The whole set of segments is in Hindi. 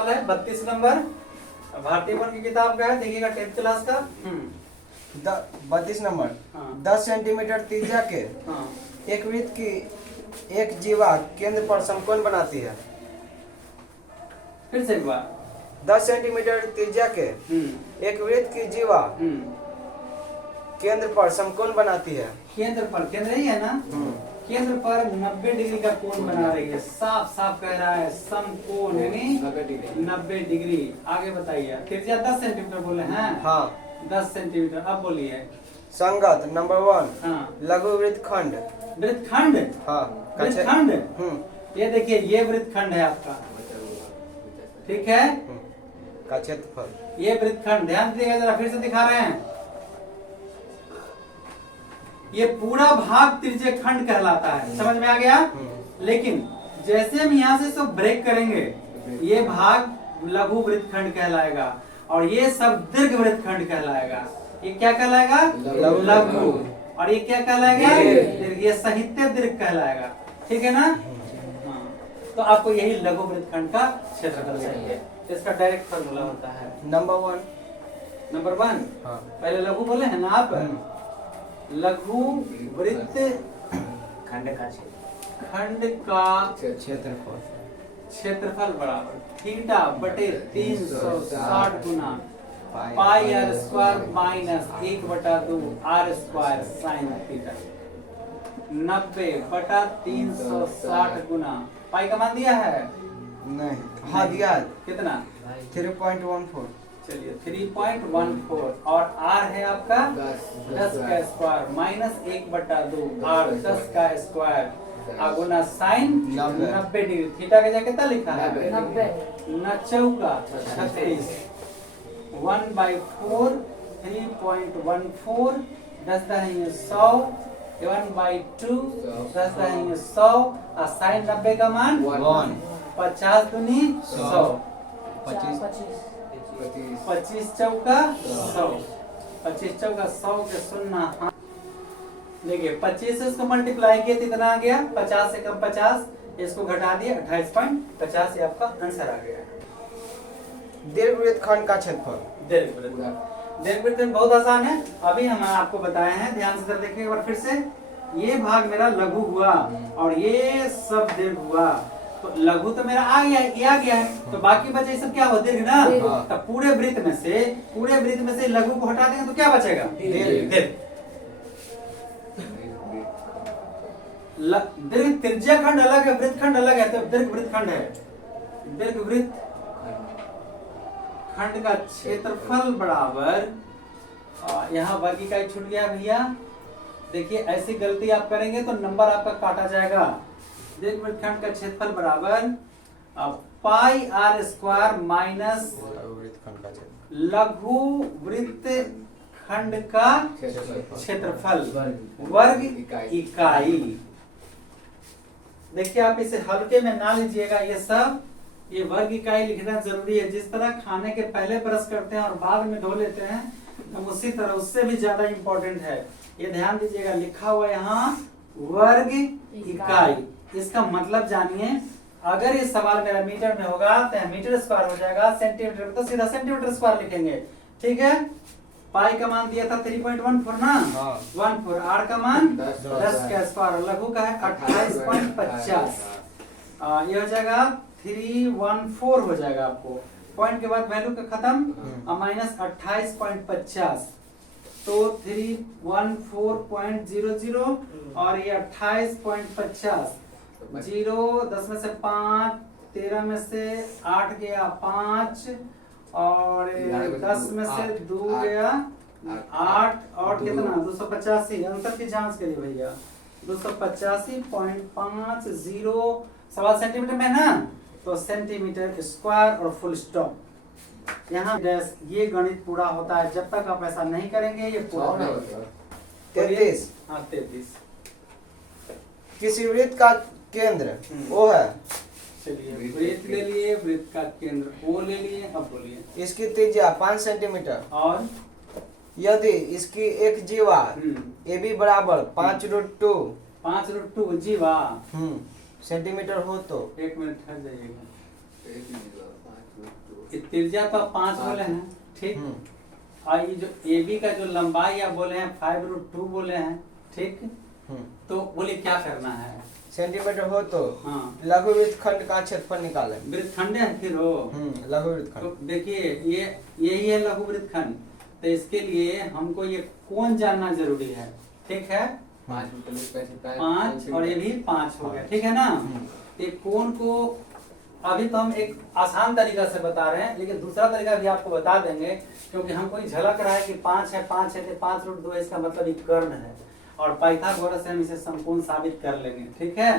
सवाल है 32 नंबर, भारतीय वन की किताब का है, देखिएगा 10th क्लास का। 32 नंबर। हाँ। 10 सेंटीमीटर त्रिज्या के हाँ। एक वृत्त की एक जीवा केंद्र पर समकोण बनाती है। फिर से एक बार। 10 सेंटीमीटर त्रिज्या के एक वृत्त की जीवा केंद्र पर समकोण बनाती है। केंद्र पर, केंद्र ही है ना, केंद्र पर 90 डिग्री का कोण बना रही है। साफ साफ कह रहा है समकोण यानी 90 डिग्री। आगे बताइए। त्रिज्या 10 सेंटीमीटर बोले हैं। हाँ। 10 सेंटीमीटर। अब बोलिए। संगत नंबर 1 हाँ। लघु वृत्तखंड। वृत्तखंड। हाँ। वृत्तखंड। ये देखिए, ये वृत्तखंड है आपका, ठीक है, का क्षेत्रफल। ये वृत्तखंड। ध्यान दीजिएगा जरा, फिर से दिखा रहे हैं। ये पूरा भाग त्रिज्य खंड कहलाता है, समझ में आ गया। लेकिन जैसे हम यहाँ से इसको ब्रेक करेंगे, ये भाग लघु वृत्तखंड कहलाएगा और ये सब दीर्घ वृत्तखंड कहलाएगा। ये क्या कहलाएगा? लघु। और ये क्या कहलाएगा? ये साहित्य दीर्घ कहलाएगा, ठीक है ना। हाँ। तो आपको यही लघु वृत्तखंड का क्षेत्रफल चाहिए। इसका डायरेक्ट फॉर्मूला होता है नंबर 1। नंबर 1। हाँ। पहले लघु बोले हैं ना आप। लघु वृत्त खंड का क्षेत्रफल बराबर थीटा बटे 360 गुना pi R square minus 1/2 R square sine theta. 90 बटा 360 गुना पाई का मान दिया है नहीं। हाँ दिया है। कितना? 3.14। चलिए 3.14 और r है आपका 10 का स्क्वायर माइनस 1/2 r 10 का स्क्वायर गुना साइन 90 डिग्री। थीटा का जगह कितना लिखा है? 90। 36 1/4 3.14 10 दहाई 100 1/2 10 दहाई 100 और साइन 90 का मान 50 दूनी 100 25 चौका 100 25 चौका 100 के शून्य। देखिए 25 से इसको मल्टीप्लाई किया तो इतना आ गया। 50 से कम 50, इसको घटा दिया 28.50। ये आपका आंसर आ गया। दीर्घ वृत्तखंड का क्षेत्रफल। दीर्घ वृत्तखंड बहुत आसान है, अभी हम आपको बताए हैं। ध्यान से देखिए एक बार फिर से। ये भाग मेरा लघु हुआ और ये सब दीर्घ हुआ। तो लघु तो मेरा आ गया, ये आ गया है, तो बाकी बचे सब क्या हो? दीर्घ ना। तो पूरे वृत्त में से लघु को हटा देंगे तो क्या बचेगा? दीर्घ। दीर्घ त्रिज्या खंड अलग है, वृत्तखंड अलग है, तो दीर्घ वृत्तखंड है। दीर्घ वृत्त खंड का क्षेत्रफल बराबर, यहाँ वर्ग इकाई छूट गया भैया। देखिए ऐसी गलती आप करेंगे तो नंबर आपका काटा जाएगा। दीर्घ वृत्तखंड का क्षेत्रफल बराबर पाई आर स्क्वायर माइनस लघु वृत्तखंड का क्षेत्रफल वर्ग इकाई। देखिए आप इसे हल्के में ना लीजिएगा, ये सब ये वर्ग इकाई लिखना जरूरी है। जिस तरह खाने के पहले ब्रश करते हैं और बाद में धो लेते हैं, हम उसी तरह उससे भी ज्यादा इंपॉर्टेंट है। ये ध्यान दीजिएगा, लिखा हुआ यहाँ वर्ग इकाई। इसका मतलब जानिए। अगर ये सवाल मेरा मीटर में होगा तो मीटर स्क्वायर हो जाएगा, सेंटीमीटर में तो सीधा सेंटीमीटर स्क्वायर लिखेंगे, ठीक है। पाई का मान दिया था 3.14 ना। 14 आर का मान 10 का स्क्वायर, लघु का है 28.50। ये हो जाएगा 314 हो जाएगा आपको। पॉइंट के बाद वैल्यू का खत्म माइनस 28.50 तो 314.00 और ये 28.50। 0 10 में से 5, 13 में से 8 गया 5 और 10 में से 2 गया 8 और कितना 285। अंतर की जांच करिए भैया। 285.50 सवाल सेंटीमीटर में है ना, तो सेंटीमीटर स्क्वायर और फुल स्टॉप। यहाँ ये गणित पूरा होता है। जब तक आप ऐसा नहीं करेंगे ये पूरा नहीं होगा। 33। हाँ 33। किसी वृत्त का केंद्र O है। चलिए वृत्त ले लिए, वृत्त का केंद्र O ले लिए। अब बोलिए। इसकी त्रिज्या 5 सेंटीमीटर और यदि इसकी एक जीवा AB बराबर 5√2 5√2 जीवा सेंटीमीटर हो तो। 1 मिनट ठहर जाइएगा। त्रिज्या तो 5 बोले हैं, ठीक। और ये जो ए बी का जो लंबाई आप बोले हैं 5√2 बोले हैं, ठीक। तो बोले क्या करना है? सेंटीमीटर हो तो हाँ, लघु वृत्तखंड का क्षेत्रफल निकालें। वृत्तखंड है फिर हो। लघु वृत्तखंड। तो देखिए ये यही है लघु वृत्तखंड। तो इसके लिए हमको ये कोण जानना जरूरी है, ठीक है। 5 और ये भी 5 हो गया, ठीक है ना। ये कोण को अभी तो हम एक आसान तरीका से बता रहे हैं, लेकिन दूसरा तरीका भी आपको बता देंगे, क्योंकि हमको ये झलक रहा है कि 5 है तो 5√2 है, इसका मतलब ये कर्ण है, और पाइथागोरस से हम इसे समकोण साबित कर लेंगे, ठीक है।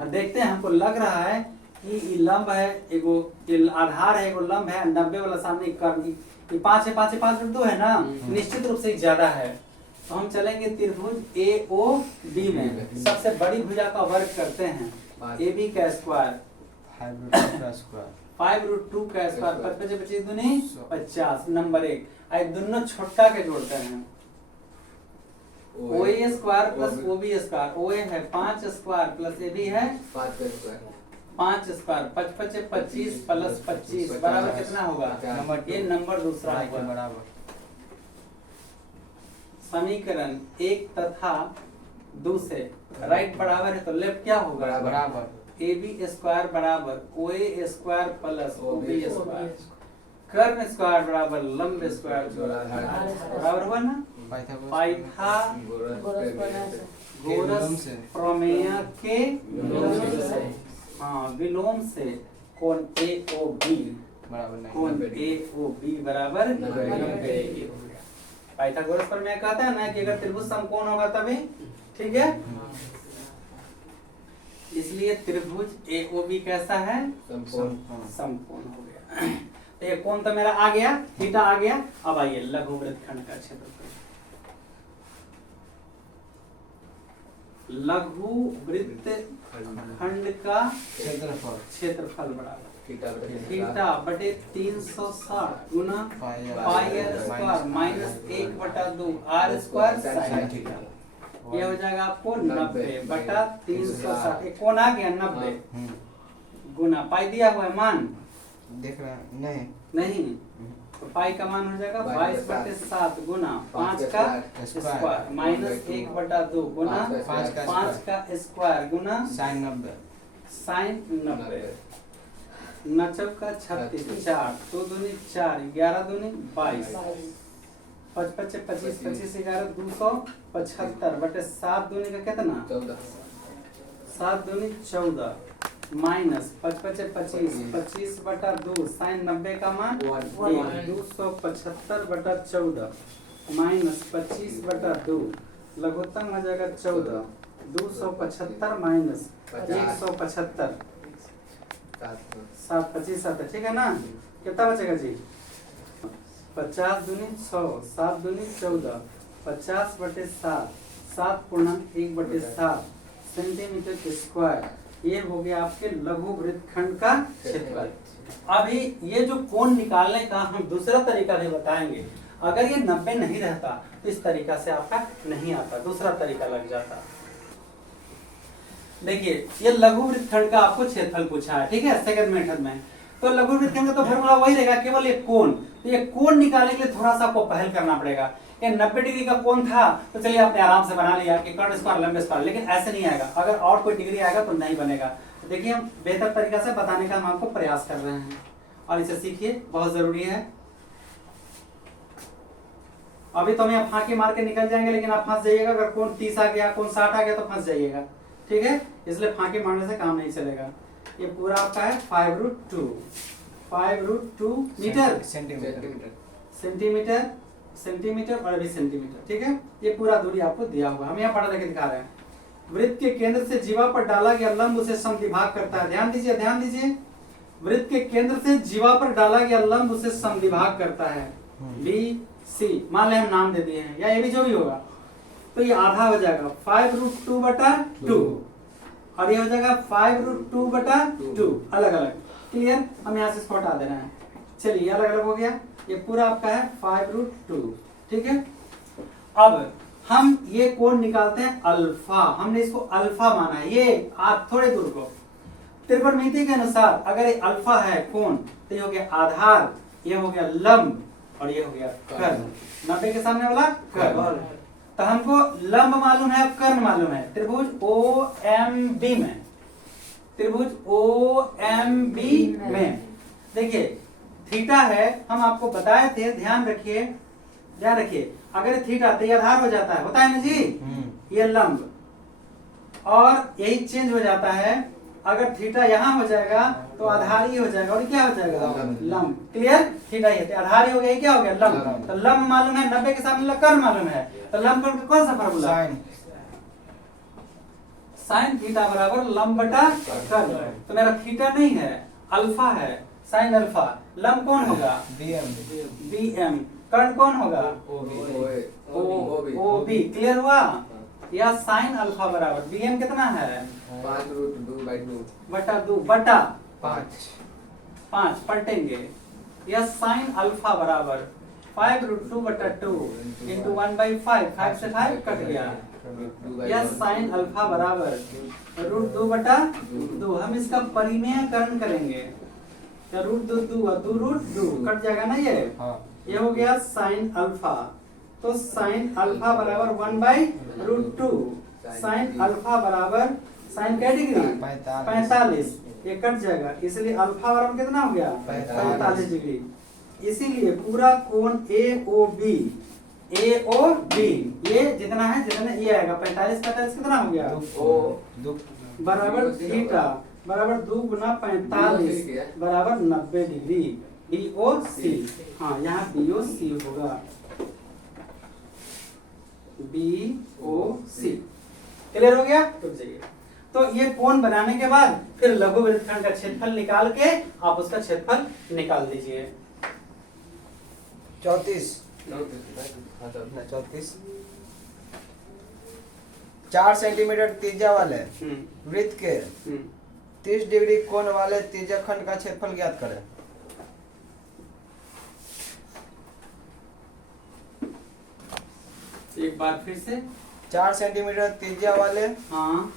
अब देखते हैं, हमको लग रहा है कि ये लंब है, एगो आधार है, एगो लंब है, 90 वाला सामने कर्ण, ये 5 है 5.2 है ना, निश्चित रूप से ज्यादा है। तो हम चलेंगे त्रिभुज AOB में, सबसे बड़ी भुजा का वर्ग करते हैं, AB का स्क्वायर 5√2 का स्क्वायर 55 दूनी 50, नंबर 1। आई दोनों छोटा के जोड़ते हैं, OA square plus OB square. OA है 5 स्क्वायर प्लस AB है 5 स्क्वायर, 55 25 प्लस 25 बराबर कितना होगा? ये नंबर दूसरा होगा। समीकरण 1 तथा 2 से राइट बराबर है तो लेफ्ट क्या होगा? बराबर। AB स्क्वायर बराबर OA square plus OB square, कर्ण स्क्वायर बराबर लंब स्क्वायर बराबर हुआ ना। पाइथागोरस प्रमेय के विलोम से कोण AOB बराबर 90। पाइथागोरस प्रमेय कहता है ना कि अगर त्रिभुज समकोण होगा तभी, ठीक है। इसलिए त्रिभुज AOB कैसा है? समकोण हो गया। तो ये कोण तो मेरा आ गया, थीटा आ गया। अब आइए लघु वृत्तखंड का क्षेत्रफल। लघु वृत्तखंड का क्षेत्रफल बराबर थीटा बटे 360 गुना पाई r square minus 1/2 r square sine theta. ये हो जाएगा आपको 90 बटा 360। एक कोण आ गया 90 गुना पाई दिया हुआ है मान देख रहे हैं नहीं, तो पाई का मान हो जाएगा 22/7 गुना 5 का स्क्वायर माइनस 1/2 गुना 5 का स्क्वायर गुना साइन 90 9 का 36 4 2 दूनी 4 11 दूनी 22 5 25 25 11 275 बटे 7 दूनी का कितना 7 दूनी 14 माइनस 25 25/2 साइन 90 का मान 275 बटा 14 माइनस 25/2 लघुत्तम हो जाएगा 14 275 माइनस 175 7 25 7, ठीक है ना। कितना बचेगा जी? 50 दूनी 100 7 दूनी 14 50/7 7/1/7 सेंटीमीटर स्क्वायर। ये हो गया आपके लघु वृत्तखंड का क्षेत्रफल। अभी ये जो कोण निकालने का हम दूसरा तरीका भी बताएंगे। अगर ये 90 नहीं रहता तो इस तरीका से आपका नहीं आता, दूसरा तरीका लग जाता। देखिए ये लघु वृत्तखंड का आपको क्षेत्रफल पूछा है, ठीक है, सेकंड मेथड में। तो लघु वृत्तखंड का तो फॉर्मूला वही रहेगा, केवल एक कोण। तो ये कोण निकालने के लिए थोड़ा सा आपको पहल करना पड़ेगा। ये 90 डिग्री का कोण था तो चलिए आपने आराम से बना लिया कि कर्ण स्क्वायर लंबे स्क्वायर, लेकिन ऐसे नहीं आएगा। अगर और कोई डिग्री आएगा तो नहीं बनेगा। तो देखिए हम बेहतर तरीका से बताने का हम आपको प्रयास कर रहे हैं और इसे सीखिए, बहुत जरूरी है। अभी तो हम यहाँ फांके मार के निकल जाएंगे, लेकिन आप फंस जाइएगा। अगर कोण 30 आ गया, कोण 60 आ गया तो फंस जाइएगा, ठीक है। इसलिए फांके मारने से काम नहीं चलेगा। ये पूरा आपका है 5√2 मीटर सेंटीमीटर और अभी सेंटीमीटर, ठीक है। ये पूरा दूरी आपको दिया हुआ, हम यहाँ पढ़ा लेके दिखा रहे हैं। वृत्त के केंद्र से जीवा पर डाला गया लंब उसे समद्विभाग करता है। ध्यान दीजिए। वृत्त के केंद्र से जीवा पर डाला गया लंब उसे समद्विभाग करता है। BC मान ले हम नाम दे दिए हैं, या ये भी जो भी होगा। तो ये आधा हो जाएगा 5√2/2 और ये हो जाएगा 5√2/2 अलग अलग। क्लियर? हम यहाँ से इसको हटा दे रहे हैं। चलिए अलग अलग हो गया। ये पूरा आपका है 5√2, ठीक है। अब हम ये कोण निकालते हैं अल्फा। हमने इसको अल्फा माना है, ये आप थोड़े दूर को। त्रिकोणमिति के अनुसार अगर ये अल्फा है कोण, तो ये हो गया आधार, ये हो गया लंब और ये हो गया कर्ण। 90 के सामने वाला कर्ण। तो हमको लंब मालूम है, अब कर्ण मालूम है। त्रिभुज OMB में, त्रिभुज OMB में देखिए थीटा है, हम आपको बताए थे, ध्यान रखिए, ध्यान रखिए। अगर थीटा तो ये आधार हो जाता है, होता है ना जी, ये लंब, और यही चेंज हो जाता है। अगर थीटा यहाँ हो जाएगा तो आधार ही हो जाएगा, और क्या हो जाएगा, लंब। क्लियर, थीटा ये आधार ही हो गया, क्या हो गया, लंब। तो लंब मालूम है, 90 के सामने कर्ण मालूम है, तो लंब कर्ण का कौन सा फार्मूला, साइन थीटा बराबर लंब बटा कर्ण। तो मेरा थीटा नहीं है, अल्फा है, साइन अल्फा। लंब कौन होगा, BM। कर्ण कौन होगा, OB। क्लियर हुआ। या साइन अल्फा बराबर BM कितना है, 5√2/2 बटा 2 बटा 5 पलटेंगे। या साइन अल्फा बराबर 5√2 बटा 2 इंटू 1/5, 5 से 5 कट गया। या साइन अल्फा बराबर √2 बटा 2। हम इसका परिमेयकरण करेंगे, क्या √2 2 कट जाएगा ना ये हो गया साइन अल्फा। तो साइन अल्फा बराबर 1/√2। साइन अल्फा बराबर, साइन क्या डिग्री, 45, ये कट जाएगा, इसलिए अल्फा बराबर कितना हो गया, 45 डिग्री। इसीलिए पूरा कोण AOB ये जितना है, जितना ये आएगा 45 कितना हो गया, बराबर थीटा बराबर 2 गुना 45 बराबर 90 डिग्री। BOC, हाँ यहाँ BOC होगा, BOC। क्लियर हो गया। तो जाइए, तो ये कोण बनाने के बाद फिर लघु वृत्तखंड का क्षेत्रफल निकाल के आप उसका क्षेत्रफल निकाल दीजिए। 34 4 सेंटीमीटर त्रिज्या वाले वृत्त के 30 डिग्री कोण वाले त्रिज्याखंड का क्षेत्रफल ज्ञात करें। एक बार फिर से, 4 सेंटीमीटर त्रिज्या वाले हाँ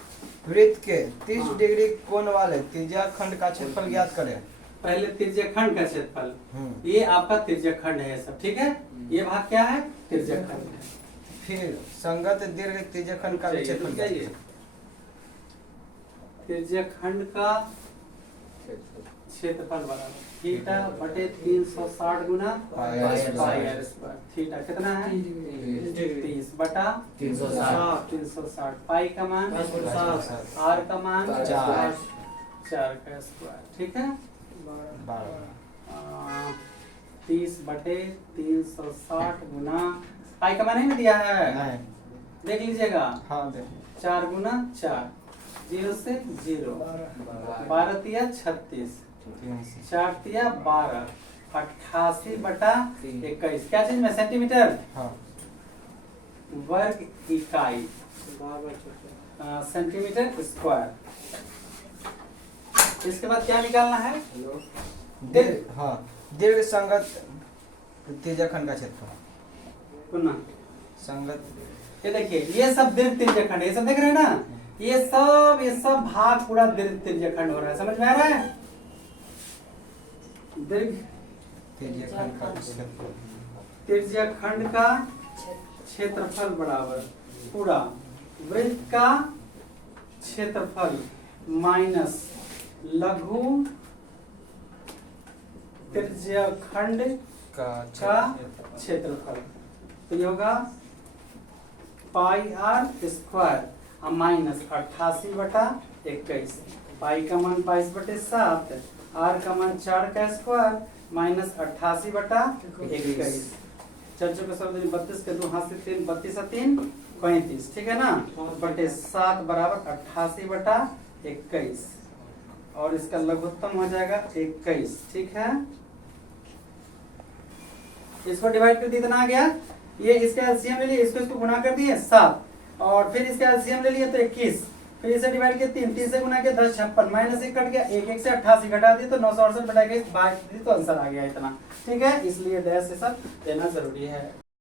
वृत्त के 30 डिग्री कोण वाले त्रिज्याखंड का क्षेत्रफल ज्ञात करें। पहले त्रिज्याखंड का क्षेत्रफल, ये आपका त्रिज्याखंड है सब, ठीक है। ये भाग क्या है, त्रिज्याखंड है। फिर संगत दीर्घ त्रिज्याखंड का भी क्षेत्रफल ज्ञात करें। त्रिज्याखंड का क्षेत्रफल बराबर थीटा बटे 360 गुना पाई r स्क्वायर। थीटा कितना है, 30 बटा 360। पाई का मान r का मान 4 का स्क्वायर, ठीक है। 30 बटे 360 गुना पाई का मान नहीं दिया है, देख लीजिएगा। 4 गुना 4, 0 से 0, 12 तिया 36, 4 तिया 12, 88 बटा 21। क्या चीज में, सेंटीमीटर वर्ग इकाई, सेंटीमीटर स्क्वायर। इसके बाद क्या निकालना है, दीर्घ संगत त्रिज्याखंड का क्षेत्रफल। पुनः संगत, ये देखिए ये सब दीर्घ त्रिज्याखंड, ये सब देख रहे हैं ना, ये सब भाग पूरा दीर्घ त्रिज्याखंड हो रहा है, समझ में आ रहा है। दीर्घ त्रिज्याखंड का क्षेत्रफल, त्रिज्याखंड का क्षेत्रफल बराबर पूरा वृत्त का क्षेत्रफल माइनस लघु त्रिज्याखंड का क्षेत्रफल। तो ये होगा पाई r स्क्वायर माइनस 88 बटा 21। पाई का मान 22/7, r का मान 4 का स्क्वायर माइनस 88 बटा 21। 4 का 32 के 2 हाथ से 3, 32 और 3 35, ठीक है ना, बटे 7 बराबर 88 बटा 21, और इसका लघुत्तम हो जाएगा 21, ठीक है। इसको डिवाइड कर दिया, इतना आ गया। ये इसका एलसीएम ले लिए, इसको गुना कर दिए 7, और फिर इसका एलसीएम ले लिए तो 21, फिर इसे डिवाइड किया 3 से गुना किया 10 56, माइनस 1 कट गया, 1 से 88 घटा दी तो 968 बटा 21 तो आंसर आ गया इतना, ठीक है। इसलिए डैश से सब देना जरूरी है।